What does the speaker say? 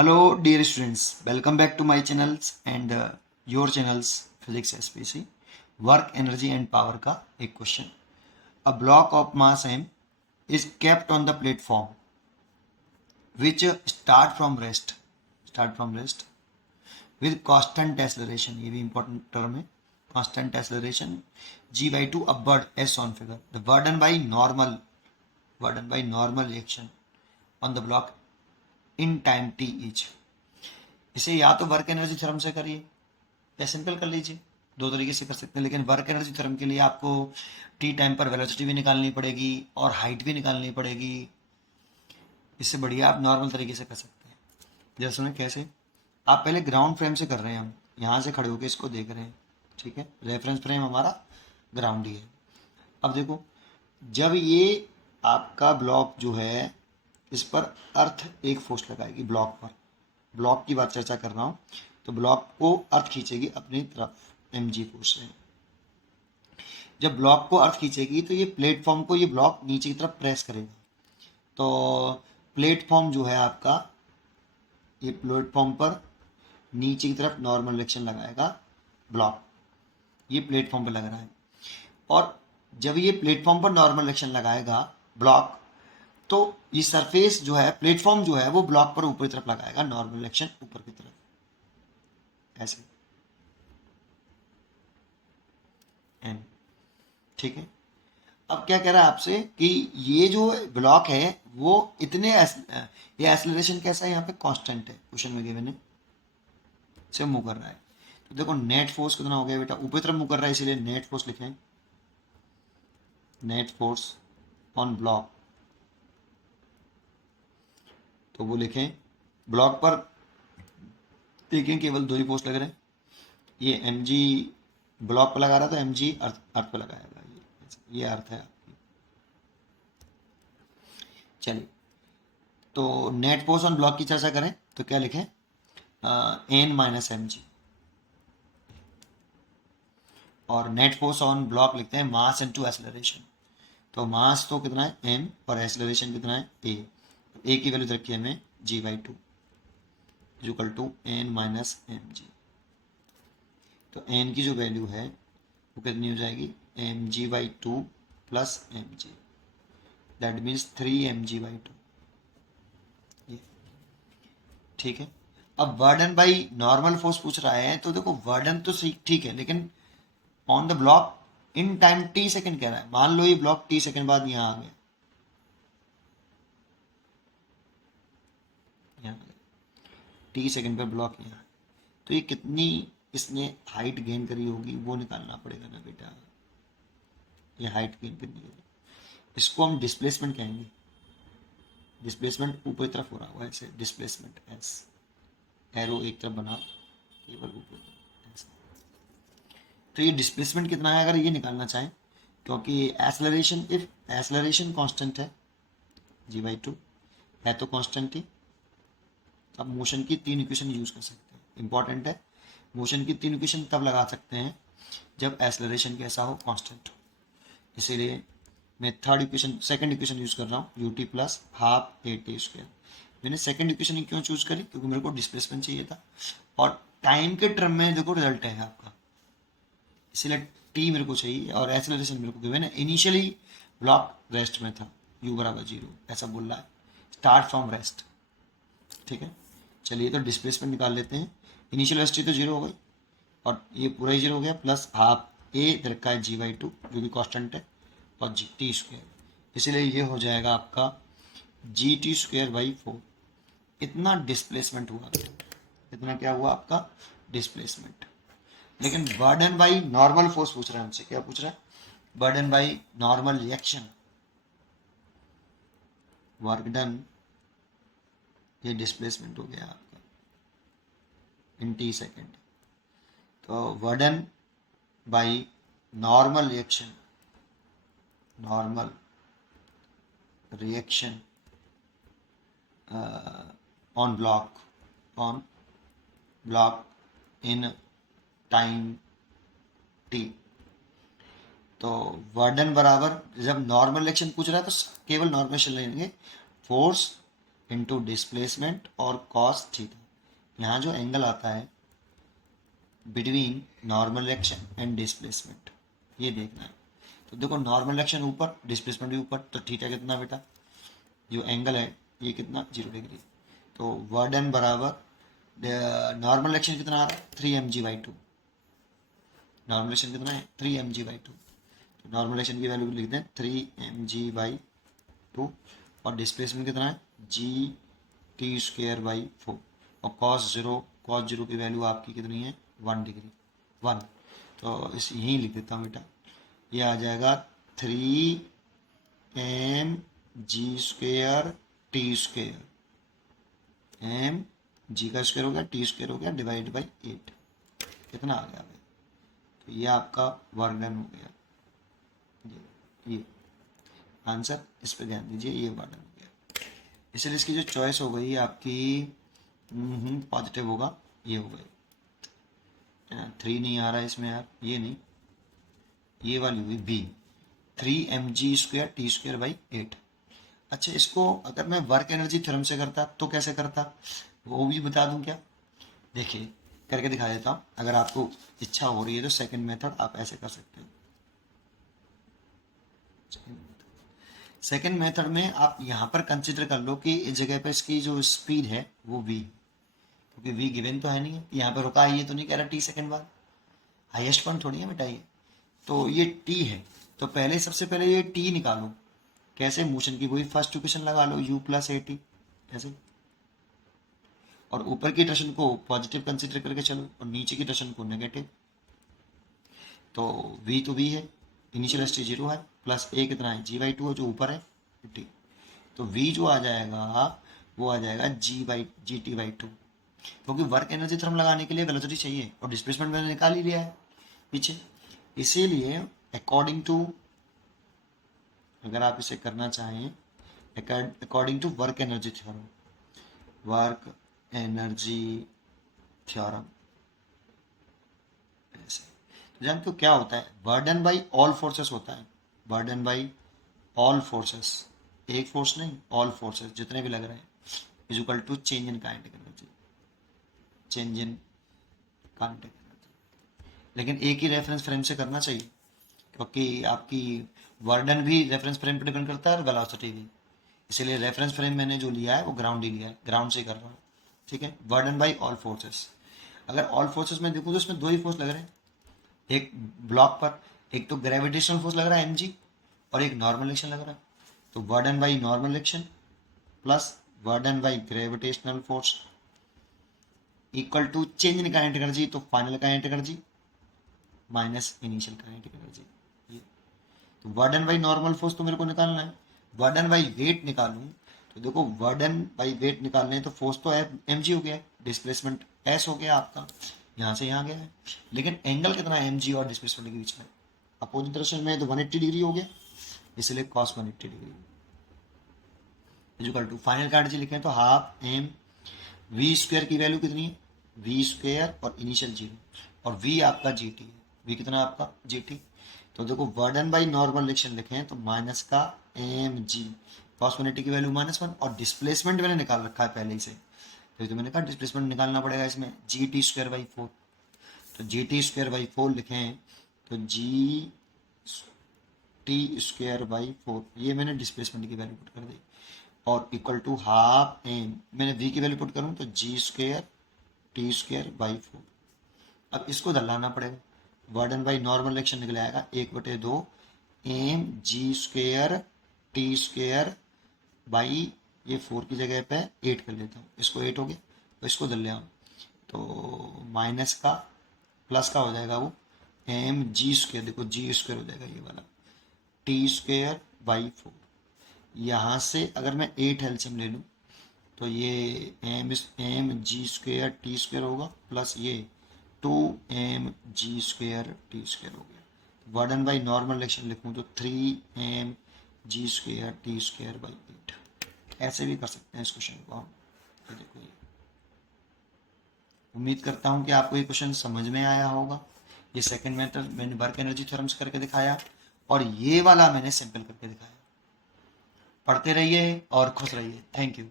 Hello, dear students. Welcome back to my channels and your channels Physics SPC. Work, energy and power का एक question. A block of mass m is kept on the platform which start from rest with constant acceleration. ये भी important term है. Constant acceleration g by 2 upward as on figure. The burden by normal reaction on the block in time t each. इसे या तो work energy theorem से करिए या simple कर लीजिए. दो तरीके से कर सकते हैं, लेकिन वर्क एनर्जी थ्योरम के लिए आपको टी टाइम पर वेलोसिटी भी निकालनी पड़ेगी और हाइट भी निकालनी पड़ेगी. इससे बढ़िया आप नॉर्मल तरीके से कर सकते हैं. जैसे सुने कैसे, आप पहले ग्राउंड फ्रेम से कर रहे हैं, हम यहाँ से खड़े होकर इसको देख रहे हैं. ठीक है, रेफरेंस फ्रेम हमारा ग्राउंड ही है. अब देखो, जब ये आपका ब्लॉक जो है, इस पर अर्थ एक फोर्स लगाएगी ब्लॉक पर. ब्लॉक की बात चर्चा कर रहा हूँ, तो ब्लॉक को अर्थ खींचेगी अपनी तरफ एम जी फोर्स से. जब ब्लॉक को अर्थ खींचेगी तो ये प्लेटफॉर्म को ये ब्लॉक नीचे की तरफ प्रेस करेगा. तो प्लेटफॉर्म जो है आपका, ये प्लेटफॉर्म पर नीचे की तरफ नॉर्मल रिएक्शन लगाएगा ब्लॉक. ये प्लेटफॉर्म पर लग रहा है, और जब ये प्लेटफॉर्म पर नॉर्मल रिएक्शन लगाएगा ब्लॉक, तो ये सरफेस जो है, प्लेटफॉर्म जो है, वो ब्लॉक पर ऊपर की तरफ लगाएगा नॉर्मल रिएक्शन ऊपर की तरफ, ऐसे एन. ठीक है, अब क्या कह रहा है आपसे कि ये जो ब्लॉक है वो इतने ये एक्सेलरेशन कैसा है, यहाँ पे कांस्टेंट है, क्वेश्चन में गिवन है, से मूव कर रहा है. तो देखो नेट फोर्स कितना हो गया बेटा, ऊपर तरफ मूव कर रहा है, इसीलिए नेट फोर्स लिखें. नेट फोर्स ऑन ब्लॉक, तो वो लिखें ब्लॉक पर. देखें केवल दो ही फोर्स लग रहे हैं. ये एम जी ब्लॉक पर लगा रहा था, एम जी अर्थ पर लगाएगा. ये अर्थ है आपकी. चलिए, तो नेट फोर्स ऑन ब्लॉक की चर्चा करें तो क्या लिखें, एन माइनस एम जी. और नेट फोर्स ऑन ब्लॉक लिखते हैं मास इनटू एक्सेलरेशन. तो मास तो कितना है एम, और एक्सेलरेशन कितना है ए. ए की वैल्यू रखी है हमें g by two equal to n minus m g. तो एन की जो वैल्यू है वो कितनी हो जाएगी, m g by two plus m g, that means 3 mg/2. ये ठीक है. अब वर्डन बाई नॉर्मल फोर्स पूछ रहा है, तो देखो वर्डन तो सही ठीक है, लेकिन on the block in time T second कह रहा है. मान लो ये ब्लॉक टी सेकंड बाद यहाँ आ गया, टी सेकंड पर ब्लॉक यहाँ, तो ये कितनी इसने हाइट गेन करी होगी वो निकालना पड़ेगा ना बेटा. ये हाइट गेन करनी होगी, इसको हम डिस्प्लेसमेंट कहेंगे. डिस्प्लेसमेंट ऊपर की तरफ हो रहा होगा ऐसे, डिस्प्लेसमेंट एस, एरो एक तरफ बना केवल ऊपर ऐसे. तो ये डिस्प्लेसमेंट कितना है अगर ये निकालना चाहें, क्योंकि एक्सेलरेशन, इफ एक्सेलरेशन कांस्टेंट है जी बाई टू है तो कांस्टेंट ही. अब मोशन की 3 इक्वेशन यूज कर सकते हैं, इंपॉर्टेंट है. मोशन की 3 इक्वेशन तब लगा सकते हैं जब एक्सेलरेशन कैसा हो, कांस्टेंट हो. इसीलिए मैं third equation, second equation use कर रहा हूँ, U T plus half A T square. मैंने सेकंड इक्वेशन क्यों चूज करी, क्योंकि मेरे को डिस्प्लेसमेंट चाहिए था, और टाइम के टर्म में देखो रिजल्ट है आपका, इसलिए टी मेरे को चाहिए, और एक्सेलरेशन मेरे को गिवन है. इनिशियली ब्लॉक रेस्ट में था, यू बराबर 0 ऐसा बोल रहा है, स्टार्ट फ्रॉम रेस्ट. ठीक है, चलिए तो डिस्प्लेसमेंट निकाल लेते हैं. इनिशियल वेलोसिटी तो 0 हो गई, और ये पूरा ही 0 हो गया, प्लस हाफ ए रखा है जी बाई टू जो कि कांस्टेंट है, और जी टी स्क्वायर. इसलिए ये हो जाएगा आपका जी टी स्क्वायर बाई 4. इतना डिस्प्लेसमेंट हुआ, इतना क्या हुआ आपका डिस्प्लेसमेंट. लेकिन बर्डन बाई नॉर्मल फोर्स पूछ रहा है हमसे, क्या पूछ रहा है, burden by normal reaction, work done, ये डिस्प्लेसमेंट हो गया आपका इन टी सेकेंड. तो burden by normal reaction, normal reaction on block in time T. तो वर्डन बराबर, जब नॉर्मल रिएक्शन पूछ रहा है तो केवल नॉर्मल लेंगे, फोर्स इंटू डिस्प्लेसमेंट और कॉस थीटा। यहाँ जो एंगल आता है between normal action and displacement, ये देखना है। तो देखो नॉर्मल एक्शन ऊपर, डिस्प्लेसमेंट भी ऊपर, तो थीटा कितना बेटा, जो एंगल है ये कितना 0 डिग्री। तो वर्ड एन बराबर नॉर्मल एक्शन कितना आ रहा है 3 mg/2, नॉर्मल एक्शन कितना है 3 mg/2। तो नॉर्मल एक्शन की वैल्यू लिख दें 3 mg/2 और डिस्प्लेसमेंट कितना है gt²/4 और cos 0 की वैल्यू आपकी कितनी है 1 डिग्री 1। तो इस यहीं लिख देता हूँ बेटा, ये आ जाएगा 3mg²t², m g का स्क्वायर हो गया t² हो गया डिवाइड बाई 8, कितना आ गया भाई। तो ये आपका वर्क डन हो गया, ये आंसर, इस पर ध्यान दीजिए, ये वर्क डन हो गया। इसलिए इसकी जो चॉइस हो गई आपकी पॉजिटिव होगा, ये हो गई। 3 नहीं आ रहा है इसमें यार, ये नहीं, ये वाली हुई बी 3mg²t²/8। अच्छा, इसको अगर मैं वर्क एनर्जी थ्योरम से करता तो कैसे करता, वो भी बता दूं क्या। देखिए करके दिखा देता हूँ, अगर आपको इच्छा हो रही है तो सेकंड मेथड आप ऐसे कर सकते हो। सेकंड मेथड में आप यहाँ पर कंसिडर कर लो कि इस जगह पे इसकी जो स्पीड है वो v, क्योंकि v गिवन तो है नहीं है, यहाँ पे रुका है, ये तो नहीं कह रहा t सेकंड बाद, हाईएस्ट पॉइंट थोड़ी है बेटा ये, तो ये t है। तो पहले सबसे पहले ये t निकालो, कैसे, मोशन की वही फर्स्ट इक्वेशन लगा लो u + at ऐसे, और ऊपर की डायरेक्शन को पॉजिटिव कंसीडर करके चलो और नीचे की डायरेक्शन को नेगेटिव। तो v तो v है, इनिशियल वेलोसिटी 0 है, प्लस a कितना है g/2 है जो ऊपर है t। तो v जो आ जाएगा वो आ जाएगा gt/2, क्योंकि वर्क एनर्जी थ्योरम लगाने के लिए वेलोसिटी चाहिए और डिस्प्लेसमेंट मैंने निकाल ही लिया है पीछे। इसीलिए अकॉर्डिंग टू, अगर आप इसे करना चाहें according to work energy theorem, work energy theorem ऐसे, तो जानते हो क्या होता है, बर्डन बाई ऑल फोर्सेस होता है, बर्डन बाई ऑल फोर्सेस, एक फोर्स नहीं ऑल फोर्सेस जितने भी लग रहे हैं, is equal to change in kinetic energy, change in kinetic energy. लेकिन एक ही रेफरेंस फ्रेम से करना चाहिए, क्योंकि आपकी वर्डन भी रेफरेंस फ्रेम पर डिपेंड करता है और वेलोसिटी भी, इसीलिए रेफरेंस फ्रेम मैंने जो लिया है वो ग्राउंड ही लिया है, ग्राउंड से कर रहा हूँ, ठीक है। बर्डन बाई ऑल फोर्सेस, अगर ऑल फोर्सेस में देखूँ तो इसमें 2 ही फोर्स लग रहे हैं, एक ब्लॉक पर, एक तो ग्रेविटेशनल फोर्स लग रहा है mg और एक नॉर्मल एक्शन लग रहा है। तो burden by normal action plus burden by gravitational force equal to change in kinetic energy, तो final kinetic energy minus initial kinetic energy. तो बर्डन बाई नॉर्मल फोर्स तो मेरे को निकालना है, बर्डन बाई वेट निकालूं तो देखो बर्डन बाई वेट निकालने तो फोर्स तो mg हो गया, डिस्प्लेसमेंट s हो गया आपका, यहाँ से यहाँ गया है, लेकिन एंगल कितना है mg और डिस्प्लेसमेंट के बीच में, अपोजिट डायरेक्शन में तो 180 डिग्री हो गया, इसलिए cos 180 degree equal to final का एनर्जी लिखें तो हाफ m v² की वैल्यू कितनी है v² और इनिशियल 0, और v आपका gt है, v कितना आपका gt। तो देखो बर्डन बाई नॉर्मल एक्शन लिखें तो माइनस का mg, cos 180 की वैल्यू -1, और डिस्प्लेसमेंट मैंने निकाल रखा है पहले ही से, तो मैंने कहा डिस्प्लेसमेंट निकालना पड़ेगा इसमें gt²/4, तो gt²/4 लिखें तो gt²/4, ये मैंने डिस्प्लेसमेंट की वैल्यू पुट कर दी, और इक्वल टू हाफ m, मैंने v की वैल्यू पुट करूँ तो g²t²/4। अब इसको दलाना पड़ेगा, बर्डन बाई नॉर्मल एक्शन निकल आएगा 1/2 mg²t², ये 4 की जगह पे 8 कर लेता हूँ, इसको 8 हो गया तो इसको दल ले आऊँ तो माइनस का प्लस का हो जाएगा वो mg², देखो g² हो जाएगा ये वाला t²/4। यहाँ से अगर मैं 8 एलसीएम ले लूँ तो ये mg²t² होगा प्लस ये 2mg²t² हो गया। बर्डन बाई नॉर्मल एक्शन लिखूँ तो 3mg²t²/8, ऐसे भी कर सकते हैं इस क्वेश्चन को हम। तो देखो ये, उम्मीद करता हूँ कि आपको ये क्वेश्चन समझ में आया होगा। ये सेकंड मेथड मैंने वर्क एनर्जी थ्योरम्स करके दिखाया और ये वाला मैंने सिंपल करके दिखाया। पढ़ते रहिए और खुश रहिए। Thank you.